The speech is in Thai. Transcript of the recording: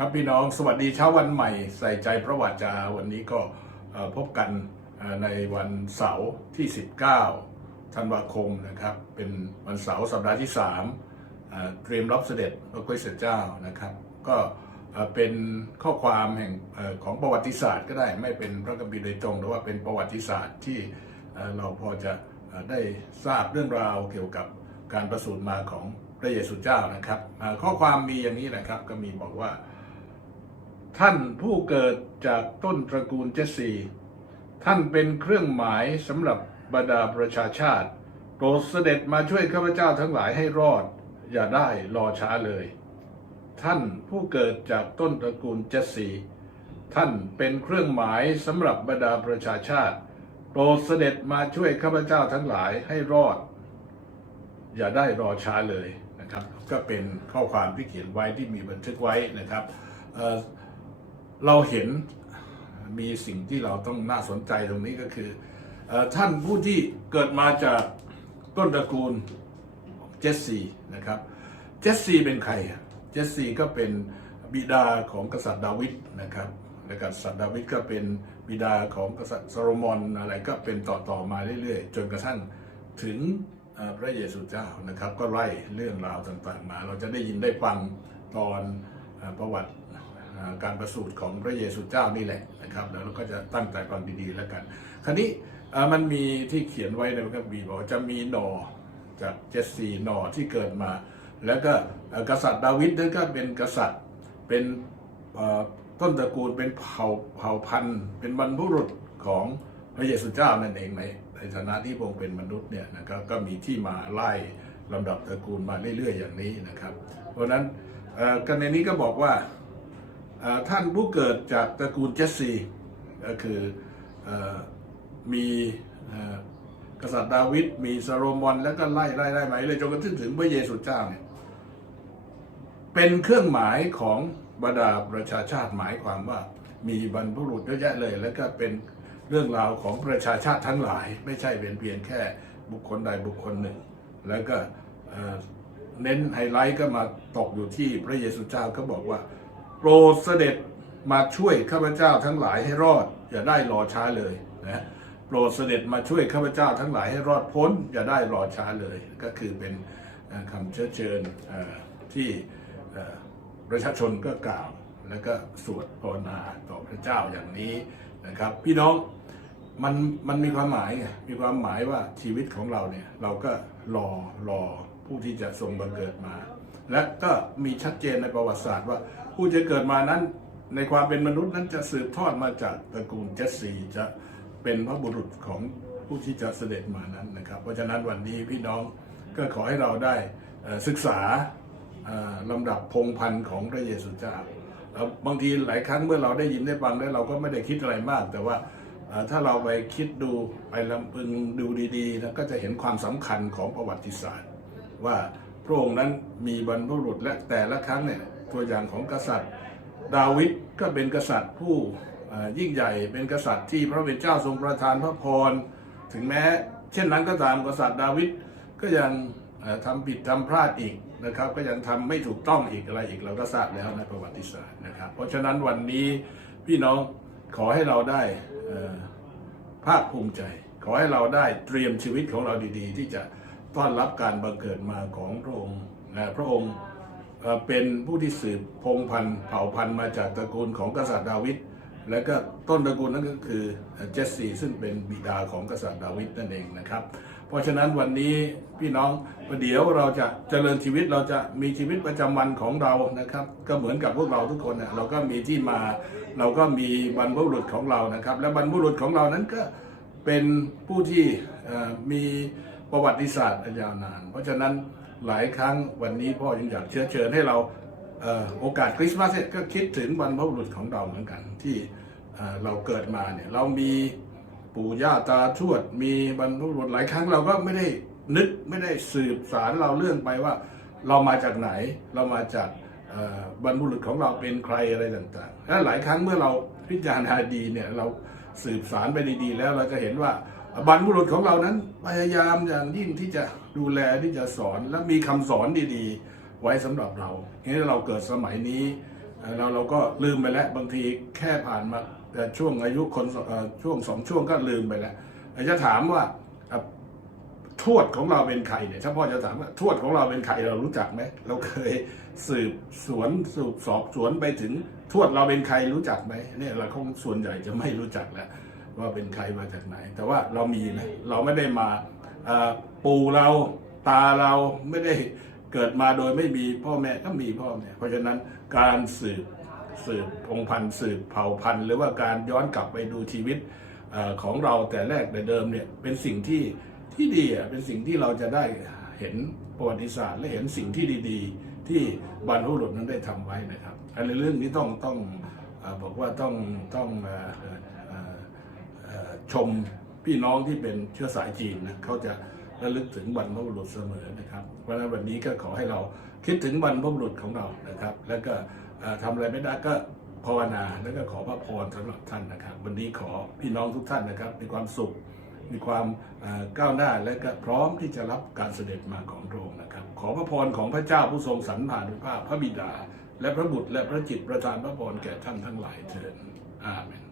ครับพี่น้องสวัสดีเช้าวันใหม่ใส่ใจพระวจาวันนี้ก็พบกันในวันเสาร์ที่ 19 ธันวาคมนะครับ เป็นวันเสาร์สัปดาห์ที่ 3เอ่อเตรียมรับเสด็จพระคริสต์เจ้านะครับ ก็เป็นข้อความแห่งอของประวัติศาสตร์ก็ได้ไม่เป็นพระคัมภีโดยตรงแต่ว่าเป็นประวัติศาสตร์ที่เราพอจะได้ทราบเรื่องราวเกี่ยวกับการประสูติมาของพระเยซูเจ้านะครับข้อความมีอย่างนี้นะครับก็มีบอกว่า ท่านผู้เกิดจากต้นตระกูลเจสซีท่านเป็นเครื่องหมายสำหรับบรรดาประชาชาติโปรดเสด็จมาช่วยข้าพเจ้าทั้งหลายให้รอด อย่าได้รอช้าเลย ท่านผู้เกิดจากต้นตระกูลเจสซีท่านเป็นเครื่องหมายสำหรับบรรดาประชาชาติโปรดเสด็จมาช่วยข้าพเจ้าทั้งหลายให้รอด อย่าได้รอช้าเลยนะครับ ก็เป็นข้อความที่เขียนไว้ที่มีบันทึกไว้นะครับ เราเห็นมีสิ่งที่เราต้องน่าสนใจตรงนี้ก็คืออท่านผู้ที่เกิดมาจากต้นตระกูลเจสซีนะครับเจสซีเป็นใครเจสซีก็เป็นบิดาของกษัตริย์ดาวิดนะครับและกษัตริย์ดาวิดก็เป็นบิดาของกษัตริย์โซโลมอนอะไรก็เป็นต่อๆมาเรื่อย ๆ จนกระทั่งถึงพระเยซูเจ้านะครับ ก็ไล่เรื่องราวต่างๆมา เราจะได้ยินได้ฟังตอนอประวัติ การประสูติของพระเยซูเจ้านี่แหละนะครับแล้วเราก็จะตั้งใจฟังดีๆแล้วกัน คราวนี้มันมีที่เขียนไว้ในพระคัมภีร์บอกว่าจะมีหนอจากเจสซีหนอที่เกิดมา แล้วก็กษัตริย์ดาวิดนั่นก็เป็นกษัตริย์เป็นต้นตระกูลเป็นเผ่าเผ่าพันธุ์ เป็นบรรพบุรุษของพระเยซูเจ้านั่นเองในในฐานะที่พรงเป็นมนุษย์เนี่ยนะครับก็มีที่มาไล่ลำดับตระกูลมาเรื่อยๆอย่างนี้นะครับ เพราะฉะนั้นกันในนี้ก็บอกว่า ท่านผู้เกิดจากตระกูลเจสซีก็คืออมีกษัตริย์ดาวิดมีซาโลมอนแล้วก็ไล่ไล่ไล่มาเลยจนกระทั่งถึงพระเยซูเจ้าเนี่ยเป็นเครื่องหมายของบรรดาประชาชาติหมายความว่ามีบรรพบุรุษเยอะแยะเลย แล้วก็เป็นเรื่องราวของประชาชาติทั้งหลาย ไม่ใช่เป็นเพียงแค่บุคคลใดบุคคลหนึ่ง แล้วก็เน้นไฮไลท์ก็มาตกอยู่ที่พระเยซูเจ้าก็บอกว่า รดเสด็จมาช่วยข้าพเจ้าทั้งหลายให้รอด อย่าได้รอช้าเลยนะโปรดเสด็จมาช่วยข้าพเจ้าทั้งหลายให้รอดพ้น อย่าได้รอช้าเลย ก็คือเป็นคำเชื้อเชิญที่ประชาชนก็กล่าวแล้วก็สวดภาวนาต่อพระเจ้าอย่างนี้นะครับ พี่น้องมันมันมีความหมายไงมีความหมายว่าชีวิตของเราเนี่ยเราก็รอรอผู้ที่จะทรงบังเกิดมา และก็มีชัดเจนในประวัติศาสตร์ว่าผู้จะเกิดมานั้นในความเป็นมนุษย์นั้นจะสืบทอดมาจากตระกูลเจสซีจะเป็นพระบุรุษของผู้ที่จะเสด็จมานั้นนะครับ เพราะฉะนั้นวันนี้พี่น้องก็ขอให้เราได้ศึกษาลำดับพงพันธ์ของพระเยซูเจ้าแล้วบางทีหลายครั้งเมื่อเราได้ยินได้ฟังแล้วเราก็ไม่ได้คิดอะไรมาก แต่ว่าถ้าเราไปคิดดูไปลำพึงดูดีๆ แล้วก็จะเห็นความสำคัญของประวัติศาสตร์ ว่า พระองค์นั้นมีบรรพบุรุษและแต่ละครั้งเนี่ยตัวอย่างของกษัตริย์ ดาวิดก็เป็นกษัตริย์ผู้ยิ่งใหญ่เป็นกษัตริย์ที่พระเป็นเจ้าทรงประทานพระพรถึงแม้ เช่นนั้นก็ตามกษัตริย์ดาวิดก็ยังเอ่อทำผิดทำพลาดอีกนะครับก็ยังทำไม่ถูกต้องอีกอะไรอีกเราก็ทราบแล้วในประวัติศาสตร์นะครับ เพราะฉะนั้นวันนี้พี่น้องขอให้เราได้ภาคภูมิใจ ขอให้เราได้เตรียมชีวิตของเราดี ๆ ที่จะ ต้อนรับการบังเกิดมาของพระองค์นะพระองค์เป็นผู้ที่สืบพงพันธุ์เผ่าพันธุ์มาจากตระกูลของกษัตริย์ดาวิดและก็ต้นตระกูลนั้นก็คือเจสซีซึ่งเป็นบิดาของกษัตริย์ดาวิดนั่นเองนะครับ เพราะฉะนั้นวันนี้พี่น้องประเดี๋ยวเราจะเจริญชีวิตเราจะมีชีวิตประจำวันของเรานะครับ ก็เหมือนกับพวกเราทุกคนนะเราก็มีที่มาเราก็มีบรรพบุรุษของเรานะครับ และบรรพบุรุษของเรานั้นก็เป็นผู้ที่มี ประวัติศาสตร์อันยาวนาน เพราะฉะนั้นหลายครั้งวันนี้พ่อยังอยากเชื้อเชิญให้เราเออโอกาสคริสต์มาสก็คิดถึงบรรพบุรุษของเราเหมือนกัน ที่เอ่อเราเกิดมาเนี่ยเรามีปู่ย่าตาทวดมีบรรพบุรุษหลายครั้งเราก็ไม่ได้นึกไม่ได้สืบสารเราเรื่องไปว่า เรามาจากไหนเรามาจากบรรพบุรุษของเราเป็นใครอะไรต่างๆและหลายครั้งเมื่อเราพิจารณาดีเนี่ยเราสืบสารไปดีๆแล้วเราจะเห็นว่า บรรพบุรุษของเรานั้นพยายามอย่างยิ่งที่จะดูแลที่จะสอนและมีคำสอนดีๆ ไว้สำหรับเราเห็นเราเกิดสมัยนี้เราเราก็ลืมไปแล้วบางทีแค่ผ่านมาแต่ช่วงอายุคนช่วงสองช่วงก็ลืมไปแล้วจะถามว่าทวดของเราเป็นใครเนี่ยถ้าพ่อจะถามว่าทวดของเราเป็นใครเรารู้จักไหมเราเคยสืบสวนสืบสอบสวนไปถึงทวดเราเป็นใครรู้จักไหมเนี่ยเราคงส่วนใหญ่จะไม่รู้จักแล้ว ว่าเป็นใครมาจากไหน แต่ว่าเรามีนะเราไม่ได้มาปู่เราตาเราไม่ได้เกิดมาโดยไม่มีพ่อแม่ก็มีพ่อแม่เพราะฉะนั้นการสืบสืบพงศ์พันธุ์สืบเผ่าพันธุ์ หรือว่าการย้อนกลับไปดูชีวิตอของเราแต่แรกแต่เดิมเนี่ยเป็นสิ่งที่ที่ดีอะเป็นสิ่งที่เราจะได้เห็นประวัติศาสตร์และเห็นสิ่งที่ดีๆ ที่บรรพบุรุษนั้นได้ทำไว้นะครับอันในเรื่องนี้ต้องต้องอบอกว่าต้องต้อง ชมพี่น้องที่เป็นเชื้อสายจีนนะเขาจะระลึกถึงบรรพบุรุษเสมอนะครับ เพราะฉะนั้นวันนี้ก็ขอให้เราคิดถึงบรรพบุรุษของเรานะครับ แล้วก็เอ่อทำอะไรไม่ได้ก็ภาวนาแล้วก็ขอพระพรสำหรับท่านนะครับ วันนี้ขอพี่น้องทุกท่านนะครับ มีความสุข มีความก้าวหน้าและก็พร้อมที่จะรับการเสด็จมาของพระองค์นะครับ ขอพระพรของพระเจ้าผู้ทรงสรรผ่านุภาพพระบิดา และพระบุตรและพระจิตประทานพระพรแก่ท่านทั้งหลายเถิดอาเมน